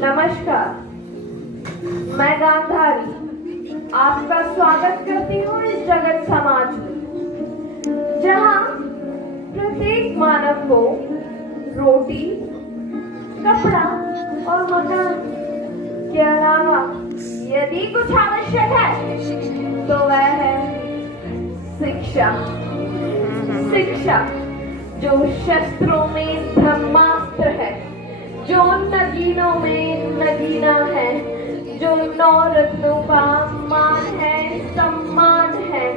नमस्कार, मैं गांधारी आपका स्वागत करती हूँ इस जगत समाज में, जहाँ प्रत्येक मानव को रोटी, कपड़ा और मकान के अलावा यदि कुछ आवश्यक है तो वह है शिक्षा। शिक्षा जो शस्त्रों में ब्रह्मास्त्र है, जो नगीनों में नगीना है, जो 9 रत्नों का मान है, सम्मान है।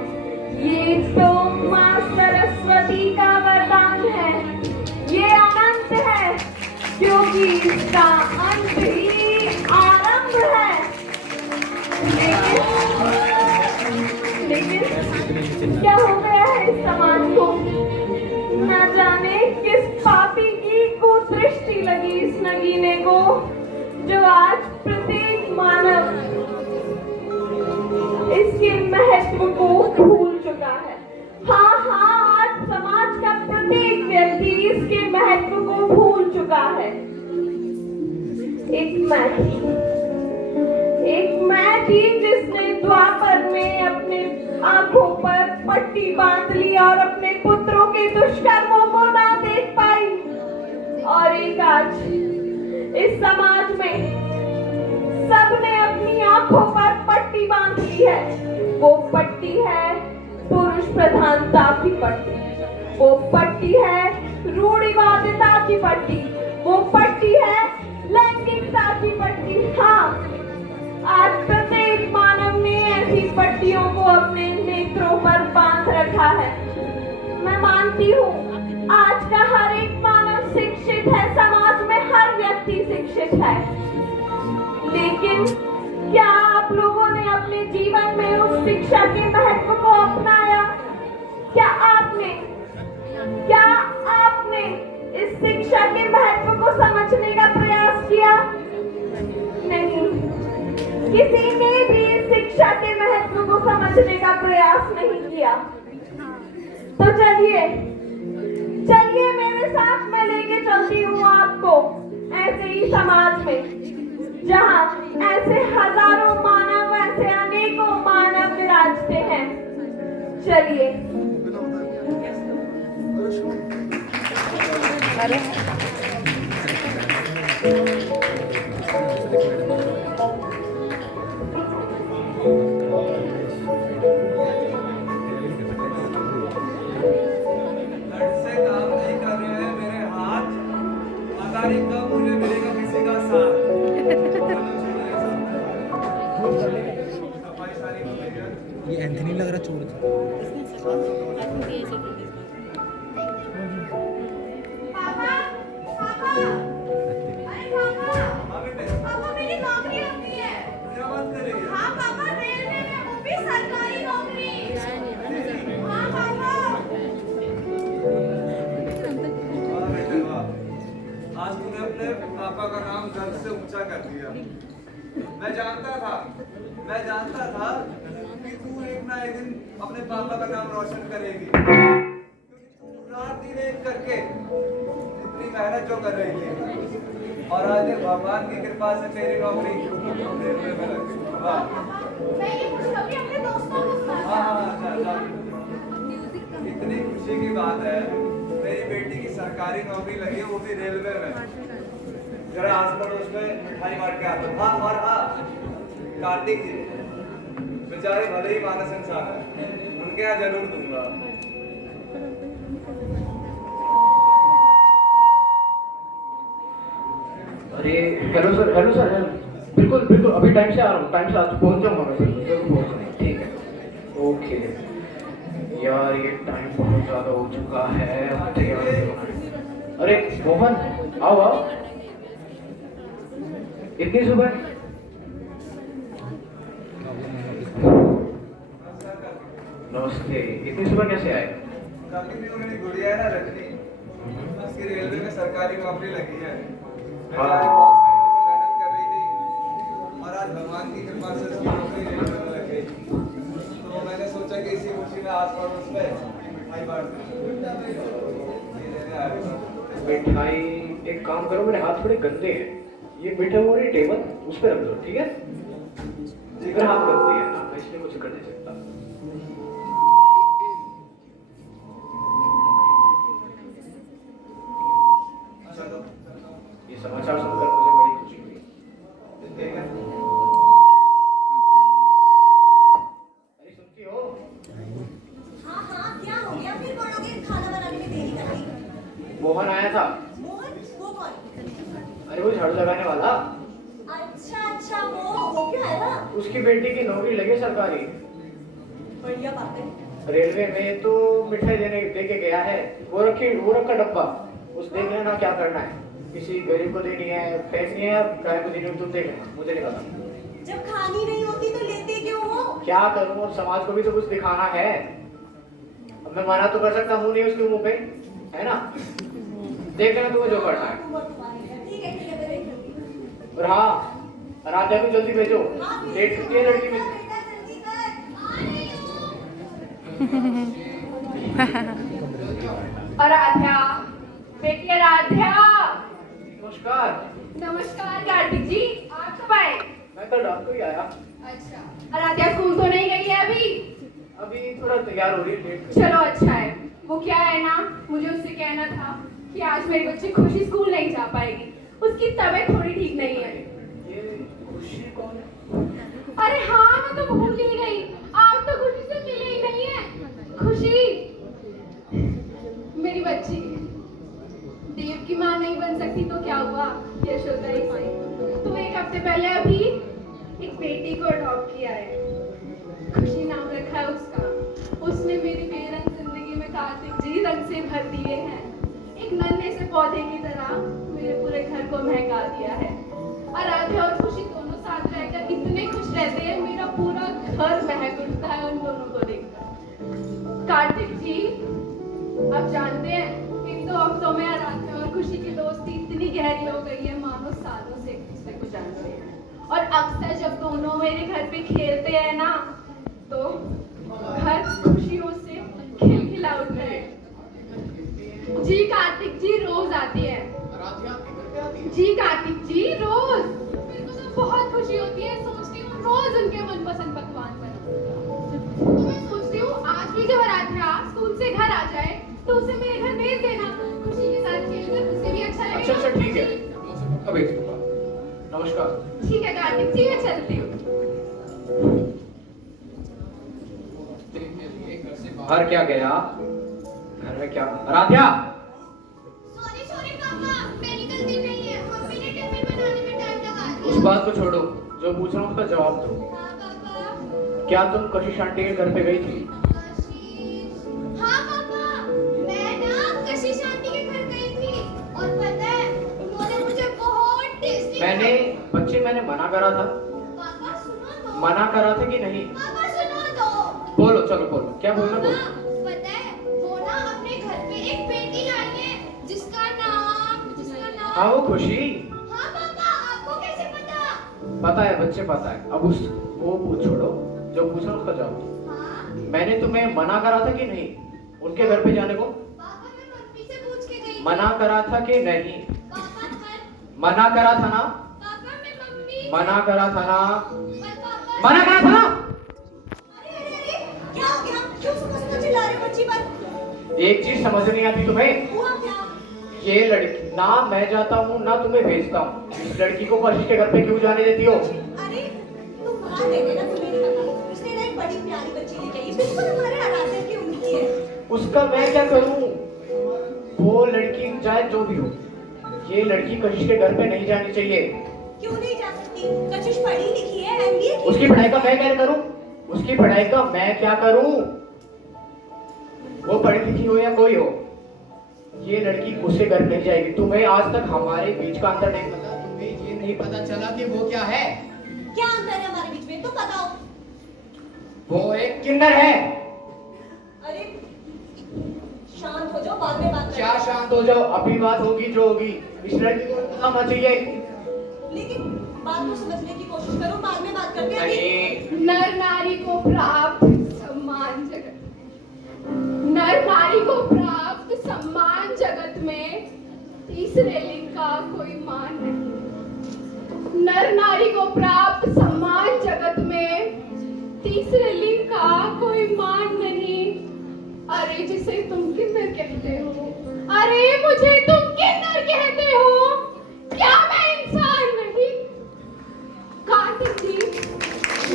ये तो माँ सरस्वती का वरदान है। ये अनंत है क्योंकि इसका अंत ही आरंभ है। लेकिन क्या हो गया है इस समाज को? न जाने किस पापी की कुदृष्टि लगी इस नगीने को, जो आज प्रत्येक मानव इसके महत्व को भूल चुका है। हाँ, आज समाज का प्रत्येक व्यक्ति इसके महत्व को भूल चुका है। एक मैं थी जिसने द्वापर में अपने आंखों पर पट्टी बांध ली और अपने पुत्रों के दुष्कर्मों को ना देख पाई। और एक आज इस समाज में सबने अपनी आंखों पर पट्टी बांध ली है। वो पट्टी है पुरुष प्रधानता की पट्टी, वो पट्टी है रूढ़िवादिता की पट्टी, वो पट्टी है लैंगिकता की पट्टी। हाँ, आज प्रत्येक मानव ने ऐसी पट्टियों को अपने नेत्रों पर बांध रखा है। मैं मानती हूँ आज का हर एक मानव शिक्षित है, समाज में हर व्यक्ति शिक्षित है। लेकिन क्या आप लोगों ने अपने जीवन में उस शिक्षा के महत्व को अपनाया? क्या आपने इस शिक्षा के महत्व को समझने का प्रयास किया? नहीं, किसी ने भी शिक्षा के महत्व को समझने का प्रयास नहीं किया। तो चलिए मेरे साथ, मैं लेके चलती हूँ आपको ऐसे ही समाज में, जहाँ ऐसे हजारों मानव, ऐसे अनेकों मानव विराजते हैं। चलिए। कब मुझे मिलेगा किसी का साथ? ये एंथनी लग रहा चोर पापा मेरी नौकरी लगनी है। हाँ पापा, रेलवे में, वो भी सरकारी नौकरी। हाँ पापा। आज तूने अपने पापा का नाम गर्व से ऊंचा कर दिया। मैं जानता था कि तू एक ना एक दिन अपने पापा का नाम रोशन करेगी, क्योंकि तू रात दिन एक करके इतनी मेहनत जो कर रही थी, और आज भगवान की कृपा से तेरी नौकरी रेलवे में लग गई। वाह, मैं ये खुशखबरी अपने दोस्तों को सुनाता हूँ। इतनी खुशी की बात है, मेरी बेटी की सरकारी नौकरी लगी है, वो भी रेलवे में। जरा आस पड़ोस में मिठाई बांट के आता हूँ। हाँ, और हाँ, कार्तिक जी बेचारे भले ही मानस इंसान है, उनके यहाँ जरूर दूंगा। अरे हेलो सर, बिल्कुल अभी टाइम से आ रहा हूँ, टाइम से आज पहुँच जाऊँगा मैं, जरूर पहुँच जाऊँगा। ठीक है, ओके। यार ये टाइम बहुत ज़्यादा हो चुका है, अरे मोहन आओ। इतनी सुबह? नमस्ते, इतनी सुबह कैसे आए? मेरी गुड़िया है ना रजनी, उसकी रेलवे में सरकारी नौकरी लगी है। हाँ, मेहनत कर रही थी और आज भगवान की कृपा से उसकी नौकरी रेलवे में लग गई। तो मैंने सोचा कि इसी खुशी में आस पड़ोस में मिठाई बांट दूं। मिठाई? एक काम करो, मेरे हाथ थोड़े गंदे हैं, ये मीठा मोरी टेबल उस पर रख दो, ठीक है? जिगर हाथ करते हैं ना, मैं इसलिए कुछ कर नहीं सकता। चलो ये समाचार सुनकर मुझे बड़ी खुशी हुई। ठीक है। अरे सुनती हो? हाँ हाँ, क्या हो गया? फिर बोलोगे खाना बनाने में देरी कर दी। मोहन आया था। मोहन, वो कौन? अरे वो झाड़ू लगाने वाला। अच्छा वो क्यों आया? उसकी बेटी की नौकरी लगी सरकारी। बढ़िया बात है। रेलवे में तो मिठाई दे के गया है। वो रखा डब्बा, उस देख लेना क्या करना है। किसी गरीब को देनी है, फेंकनी है, गाय को देनी है, तुम देख लेना, मुझे नहीं पता। जब खानी नहीं होती तो लेते क्यों हो? क्या करूं, अब समाज को भी तो कुछ दिखाना है। अब मैं मना तो कर सकता हूँ नहीं उसके मुंह पे, है ना? देख लेना तुम्हें जो करना है। ठीक है मैं देख लूंगी। और हाँ, राधा को जल्दी भेजो, लेट छुट्टी है लड़की में। बेटा जल्दी कर, आ रही हूँ। आराध्या, बेटी आराध्या। नमस्कार। नमस्कार कार्तिक जी, आप कब आए? मैं कल रात को ही आया। अच्छा, आराध्या स्कूल तो नहीं गई है अभी थोड़ा तैयार हो रही है, लेट। चलो अच्छा है। वो क्या है ना, मुझे उससे कहना था कि आज मेरी बच्ची खुशी स्कूल नहीं जा पाएगी, उसकी तबीयत थोड़ी ठीक नहीं है। ये खुशी कौन है? अरे हाँ, मैं तो भूल ही गई, आप तो खुशी से मिले ही नहीं है। खुशी मेरी बच्ची, देव की माँ नहीं बन सकती तो क्या हुआ, यशोदा ही सही। तो एक हफ्ते पहले अभी एक बेटी को अडॉप्ट किया है, खुशी नाम रखा है उसका। उसने मेरी बेरंग जिंदगी में कार्तिक जी रंग से भर दिए हैं। एक नन्हे से पौधे की तरह मेरे पूरे घर को महका दिया है। आराध्या और खुशी दोनों साथ रहकर इतने खुश रहते हैं, मेरा पूरा घर महक उठता है उन दोनों को देखकर। कार्तिक जी, आप जानते हैं इन 2 हफ्तों में आराध्या और खुशी की दोस्ती इतनी गहरी हो गई है, मानो सालों से एक दूसरे को जानते हैं। और अक्सर जब दोनों मेरे घर पे खेलते हैं ना, तो घर खुशियों से खिलखिला उठता है। जी कार्तिक जी रोज आती है। जी कार्तिक जी रोज। मेरे को तो बहुत खुशी होती है, सोचती हूँ रोज उनके मनपसंद पकवान बनाऊं। तो मैं सोचती हूँ आज भी जब आराध्या स्कूल से घर आ जाए तो उसे मेरे घर भेज देना, खुशी के साथ खेलकर उसे भी अच्छा लगेगा। अच्छा ठीक है, अब भेज दूंगा। नमस्कार। ठीक है कार्तिक जी, मैं चलती हूँ। घर क्या गया? घर में क्या? आराध्या! सॉरी पापा, मेरी गलती नहीं है। मम्मी ने टिफिन बनाने में टाइम लगा दिया। उस बात को छोड़ो, जो पूछ रहा हूँ उसका जवाब दो। हाँ पापा। क्या तुम कशिश आंटी के घर पे गई थी? हाँ पापा, मैं ना कशिश आंटी के घर गई थी और पता है उन्होंने मुझे बहुत टेस्टी मैंने मना करा था। पापा सुनो तो। मना करा था कि नहीं? पापा सुनो तो। बोलो, चलो बोलो, क्या बोलना बोलो। पापा, पता है वो ना अपने घर पे एक बेटी लाई है जिसका नाम हाँ वो खुशी। हाँ पापा, आपको कैसे पता? पता है, बच्चे पता है। अब उस वो पूछ छोड़ो, जो पूछा उसका जवाब दो। हाँ मैंने तुम्हें मना करा था कि नहीं उनके घर पे जाने को? पापा, मैं मम्मी से पूछ के गई थी। मना करा था कि नहीं? पापा पर मना करा था ना? पापा मैं मम्मी मना करा था ना? पर पापा मना करा था ना? अरे क्या हो गया? क्यों समझ चिल्ला रहे हो बच्ची पर? एक चीज समझ नहीं आती तुम्हें? हुआ क्या? ये लड़की ना मैं जाता हूँ ना तुम्हें भेजता हूँ, इस लड़की को कशिश के घर पे क्यों जाने देती हो? अरे तुम वहाँ रहने ना, तुम्हें नहीं पता उसने ना एक बड़ी प्यारी बच्ची लेके आई, बिल्कुल हमारे आराध्या की उम्र की है। उसका मैं क्या करूँ? वो लड़की चाहे जो भी हो, ये लड़की कशिश के घर पे नहीं जानी चाहिए। क्यों नहीं जा सकती? कशिश पढ़ी लिखी है, एमबीए की उसकी पढ़ाई का मैं क्या करूँ? उसकी पढ़ाई का मैं क्या करूँ? वो पढ़ी लिखी हो या कोई हो, ये लड़की उसके घर नहीं जाएगी। तुम्हें आज तक हमारे बीच का अंतर नहीं पता, तुम्हें ये नहीं पता चला कि वो क्या है? क्या अंतर है हमारे बीच में? तुम बताओ। वो एक किन्नर है। अरे शांत हो जाओ, बाद में बात क्या करेंगे। शांत हो जाओ? अभी बात होगी जो होगी। इस लड़की को पता होना चाहिए। लेकिन बात को समझने की कोशिश करो, बाद में बात करते हैं। नहीं, नर नारी को प्राप्त सम्मान जगत, नर नारी को प्राप्त सम्मान जगत में तीसरे लिंग का कोई मान नहीं। नर नारी को प्राप्त सम्मान जगत में तीसरे लिंग का कोई मान नहीं। अरे जिसे तुम किन्नर कहते हो, अरे मुझे तुम किन्नर कहते हो, क्या मैं इंसान नहीं? कार्तिक जी,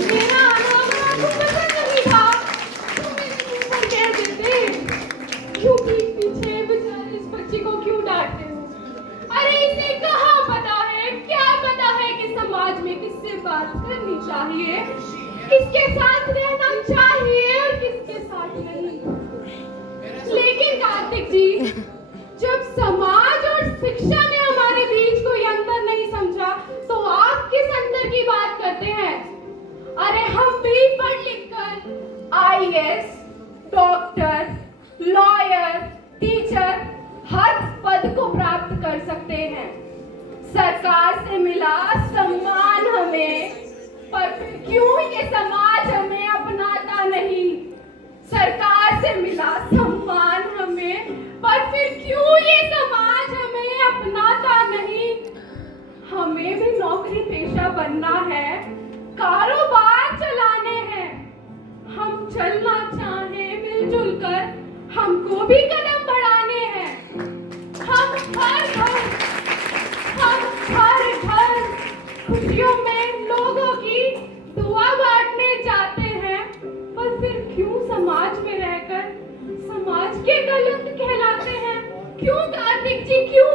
मेरा आना आपको पसंद नहीं था, तुम मेरे मुंह पर कह देते। क्यों पीठ पीछे बेचारे इस बच्ची को क्यों डांटते हो? अरे इसे कहाँ पता है, क्या पता है कि समाज में किससे बात करनी चाहिए, किसके साथ रहना चाहिए और किसके साथ नहीं। लेकिन कार्तिक जी, जब समाज और शिक्षा ने हमारे बीच कोई अंतर नहीं समझा, तो आप किस अंतर की बात करते हैं? अरे हम भी पढ़ लिख कर IAS, डॉक्टर, लॉयर, टीचर हर पद को प्राप्त कर सकते हैं। सरकार से मिला सम्मान हमें, पर फिर क्यों ये समाज हमें अपनाता नहीं? सरकार से मिला सम्मान हमें, पर फिर क्यों ये समाज हमें अपनाता नहीं? हमें भी नौकरी पेशा बनना है, कारोबार चलाने हैं। हम चलना चाहें मिलजुल कर, हमको भी कदम बढ़ाने हैं। हम हर घर खुशियों में लोगों की दुआ बांटने जाते हैं, पर फिर क्यों समाज में रहकर समाज के कलंक कहलाते हैं? क्यों कार्तिक जी, क्यों?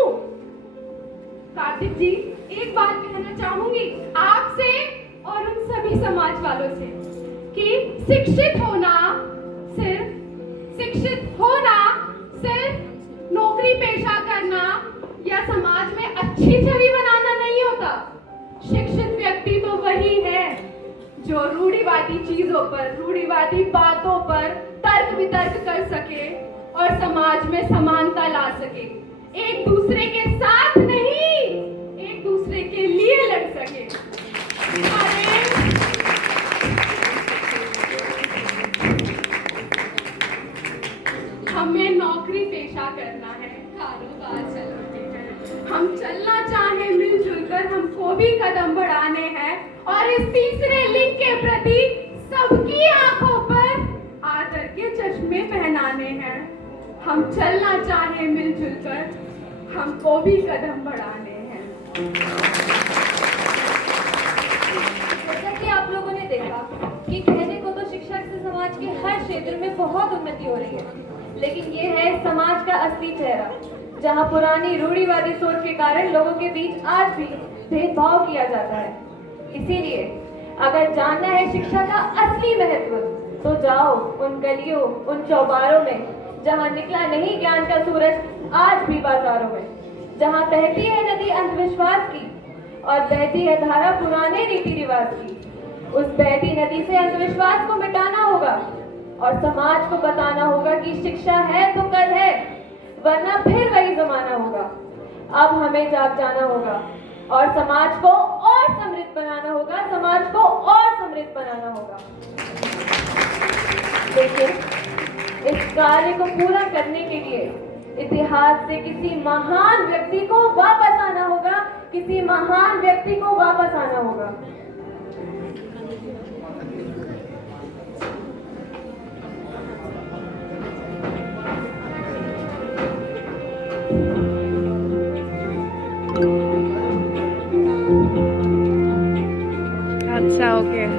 कार्तिक जी, एक बात कहना चाहूंगी आपसे और उन सभी समाज वालों से कि शिक्षित होना सिर्फ नौकरी पेशा करना या समाज में अच्छी छवि बनाना नहीं होता। शिक्षित व्यक्ति तो वही है जो रूढ़िवादी चीजों पर, रूढ़िवादी बातों पर तर्क वितर्क कर सके और समाज में समानता ला सके। एक दूसरे के साथ नहीं, एक दूसरे के लिए लड़ सके। हमें नौकरी पेशा करना है, कारोबार चलाने हैं। हम चलना चाहें मिलजुल कर, हमको भी कदम बढ़ाने हैं और इस तीसरे लिंग के प्रति सबकी आंखों पर आदर के चश्मे पहनाने हैं। हम चलना चाहें मिलजुल कर, हमको भी कदम बढ़ाने हैं। जैसा कि आप लोगों ने देखा कि कहने को तो शिक्षा से समाज के हर क्षेत्र में बहुत उन्नति हो रही है, लेकिन ये है समाज का असली चेहरा, जहाँ पुरानी रूढ़िवादी सोच के कारण लोगों के बीच आज भी भेदभाव किया जाता है। इसीलिए अगर जानना है शिक्षा का असली महत्व, तो जाओ उन गलियों, उन चौबारों में जहाँ निकला नहीं ज्ञान का सूरज आज भी बाजारों में, जहाँ बहती है नदी अंधविश्वास की और बहती है धारा पुराने रीति रिवाज की। उस बहती नदी से अंधविश्वास को मिटाना होगा और समाज को बताना होगा कि शिक्षा है तो कल है, वरना फिर वही जमाना होगा। अब हमें जाग जाना होगा और समाज को और समृद्ध बनाना होगा, समाज को और समृद्ध बनाना होगा। लेकिन इस कार्य को पूरा करने के लिए इतिहास से किसी महान व्यक्ति को वापस आना होगा, किसी महान व्यक्ति को वापस आना होगा। अच्छा, ओके।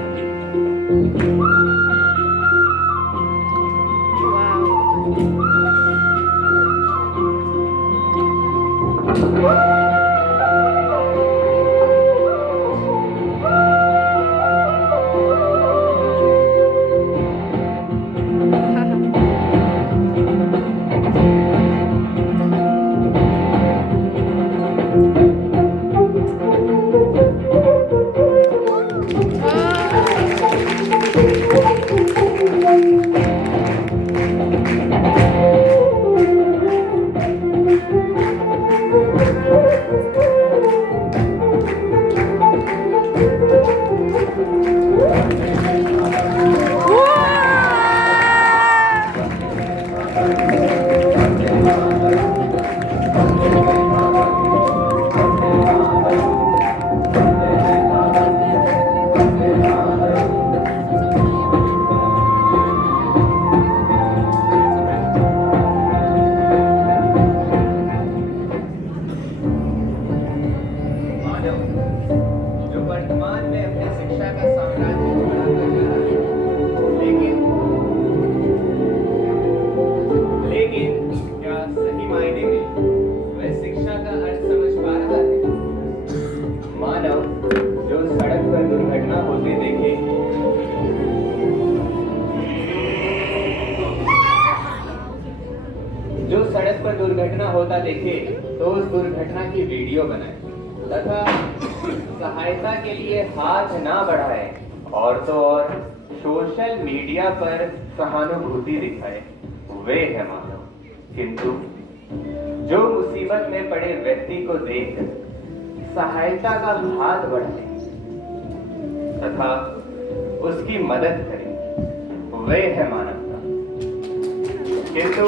होते देखे। जो सड़क पर दुर्घटना होता देखे तो उस दुर्घटना की वीडियो बनाए तथा सहायता के लिए हाथ ना बढ़ाए और तो और सोशल मीडिया पर सहानुभूति दिखाए, वे है मानव। किंतु जो मुसीबत में पड़े व्यक्ति को देख सहायता का हाथ बढ़ाए तथा उसकी मदद करे, वे है मानवता। किंतु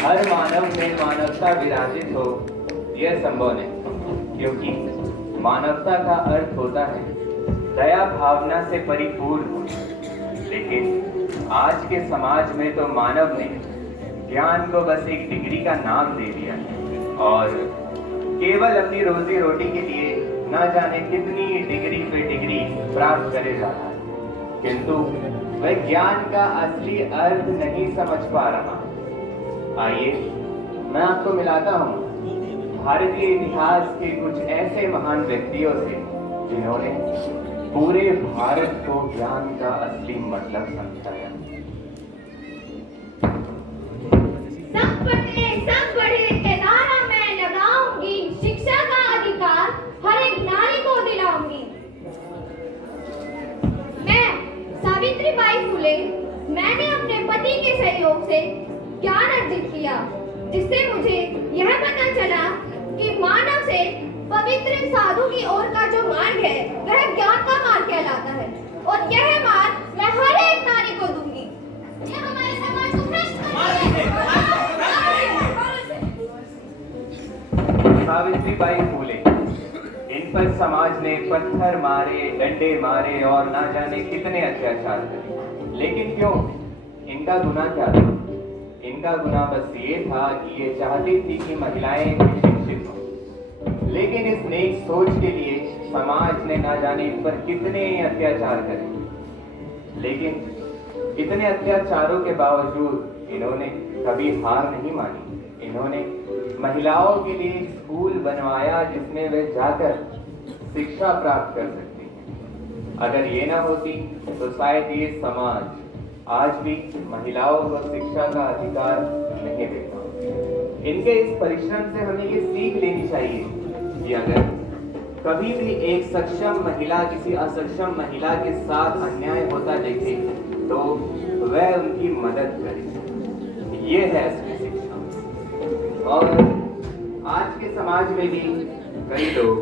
हर मानव में मानवता विराजित हो यह संभव नहीं, क्योंकि मानवता का अर्थ होता है दया भावना से परिपूर्ण होना। लेकिन आज के समाज में तो मानव ने ज्ञान को बस एक डिग्री का नाम दे दिया है और केवल अपनी रोजी रोटी के लिए ना जाने कितनी डिग्री पे डिग्री प्राप्त करे जा रहा है, किंतु वह ज्ञान का असली अर्थ नहीं समझ पा रहा। आइए मैं आपको मिलाता हूँ भारतीय इतिहास के कुछ ऐसे महान व्यक्तियों से जिन्होंने पूरे भारत को ज्ञान का असली मतलब समझाया। सब पढ़े के नारा मैं लगाऊंगी, शिक्षा का अधिकार हर एक नारी को दिलाऊंगी। मैं सावित्रीबाई फुले, मैंने अपने पति के सहयोग से ज्ञान अर्जित किया, जिससे मुझे यह पता चला कि मानव से पवित्र साधु की ओर का जो मार्ग है वह ज्ञान का मार्ग कहलाता है और यह मार्ग मैं हर एक नारी को दूंगी। यह हमारे समाज को भ्रष्ट सावित्रीबाई फूले, इन पर समाज ने पत्थर मारे, डंडे मारे और ना जाने कितने अत्याचार करे, लेकिन क्यों? इनका गुनाह क्या था? इनका गुनाह बस ये था कि ये चाहती थी कि महिलाएं शिक्षित हों। लेकिन इस नेक सोच के लिए समाज ने ना जाने इन पर कितने अत्याचार करे, लेकिन इतने अत्याचारों के बावजूद इन्होंने कभी हार नहीं मानी। इन्होंने महिलाओं के लिए स्कूल बनवाया जिसमें वे जाकर शिक्षा प्राप्त कर सकती हैं। अगर ये ना होती तो शायद ये समाज आज भी महिलाओं को शिक्षा का अधिकार नहीं देता। इनके इस परिश्रम से हमें ये सीख लेनी चाहिए कि अगर कभी भी एक सक्षम महिला किसी असक्षम महिला के साथ अन्याय होता देखे तो वह उनकी मदद करे, ये है असली शिक्षा। और आज के समाज में भी कई लोग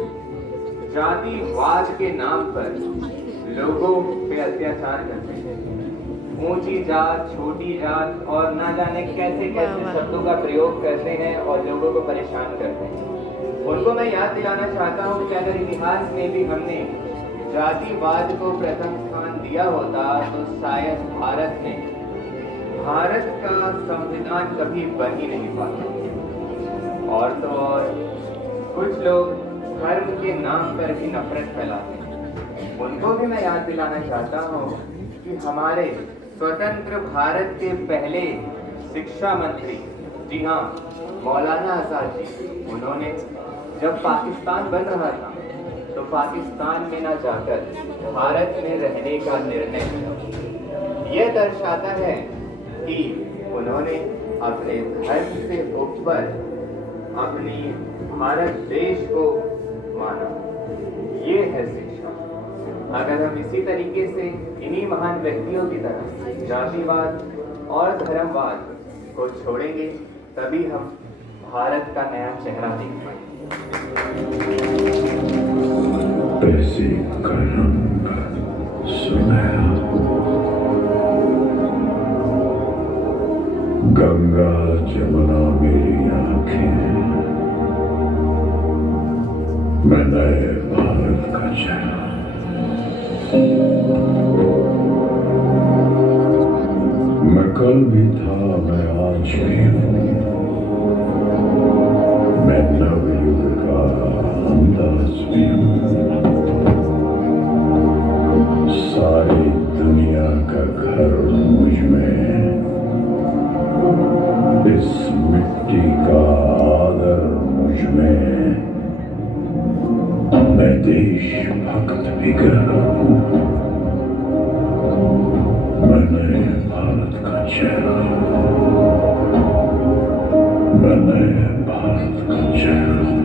जातिवाद के नाम पर लोगों पे अत्याचार करते हैं। ऊंची जात, छोटी जात और ना जाने कैसे कैसे शब्दों का प्रयोग करते हैं और लोगों को परेशान करते हैं। उनको मैं याद दिलाना चाहता हूँ कि अगर इतिहास में भी हमने जातिवाद को प्रथम स्थान दिया होता तो शायद भारत का संविधान कभी बन ही नहीं पाता। और तो और कुछ लोग धर्म के नाम पर भी नफरत फैलाते हैं। उनको भी मैं याद दिलाना चाहता हूँ कि हमारे स्वतंत्र भारत के पहले शिक्षा मंत्री, जी हाँ, मौलाना आजाद जी, उन्होंने जब पाकिस्तान बन रहा था तो पाकिस्तान में ना जाकर भारत में रहने का निर्णय किया। यह दर्शाता है कि उन्होंने अपने धर्म से ऊपर अपनी भारत देश को माना। ये है शिक्षा। अगर हम इसी तरीके से इन्हीं महान व्यक्तियों की तरह जातिवाद और धर्मवाद को छोड़ेंगे तभी हम भारत का नया चेहरा देख पाएंगे। पैसे का रंग सुनहरा, गंगा जमुना मेरी आंखें, मैं नए भारत का चेहरा। मैं कल भी था, मैं आज भी हूँ, मैं नवयुग का अंदाज भी हूँ। सारी दुनिया का घर मुझ में, इस मिट्टी का आदर मुझ में। मैं देशभक्त भी कह रहा हूँ। मैं नए भारत का चेहरा हूँ। मैं नए भारत का चेहरा हूँ।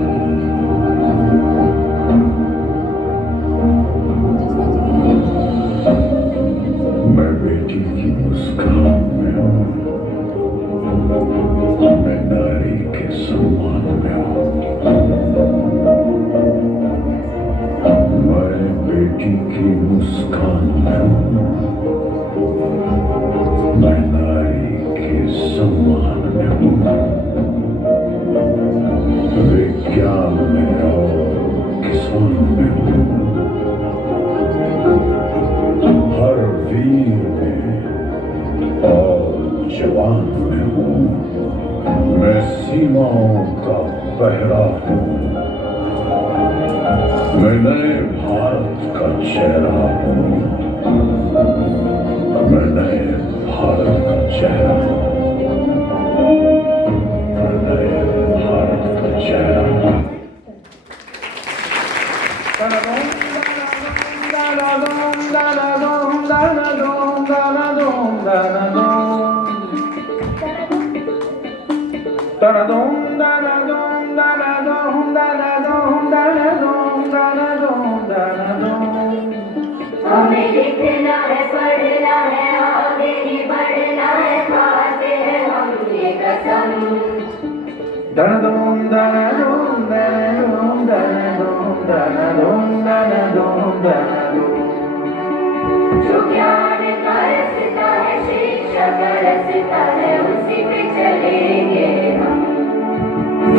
मैं बेटी की मुस्कान में हूँ। मैं नारी के सम्मान में हूँ। मैं बेटी की मुस्कान में हूँ। मैं नारी के सम्मान में हूँ। विज्ञान में और किसान में हूँ। हर वीर में और जवान में हूँ। मैं सीमाओं का पहरा हूँ। मैं नए भारत का चेहरा हूँ। मैं नए भारत का चेहरा हूँ। मैं नए भारत का चेहरा हूँ। हमें लिखना है, पढ़ना है, आगे ही बढ़ना है, खाते हैं हम ये कसम। जो ज्ञान का रास्ता है, शिक्षा का रास्ता है, उसी पे चलेंगे हम।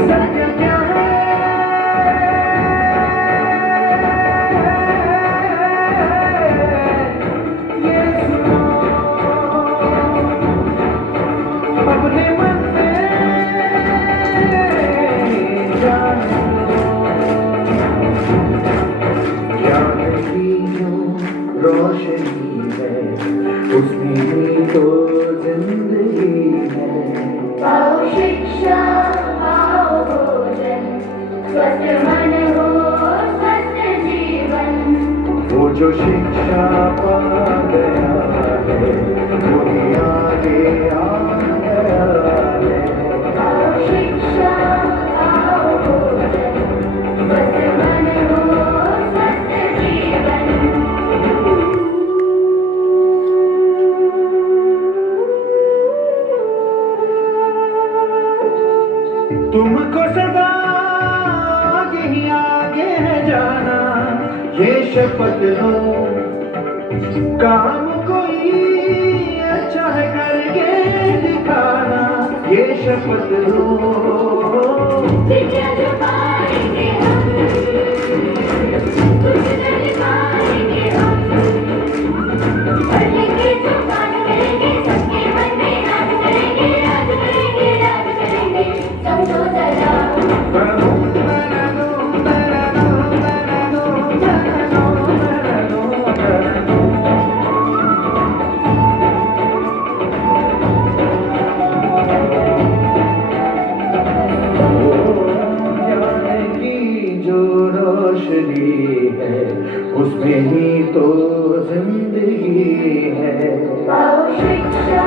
सत्य क्या है? अपने मन में ज्ञान की जो रोशनी है, उसमें ही तो जिंदगी है। पाओ शिक्षा, पाओ भोजन, स्वस्थ मन हो, स्वस्थ जीवन। वो जो शिक्षा पा गया है, वही आगे आ गया है। पाओ शिक्षा, पाओ भोजन, स्वस्थ मन हो, स्वस्थ जीवन। तुमको सदा यही आगे है जाना, ये शपथ लो। काम कोई अच्छा है करके दिखाना, ये शपथ लो। विद्या जो पाएंगे हम, कुछ नहीं पाएंगे हम। पढ़ेंगे तो बात करेंगे, सबके मन में राज करेंगे, राज करेंगे, राज करेंगे। समझो जरा। उसमें ही तो जिंदगी है। पाओ शिक्षा,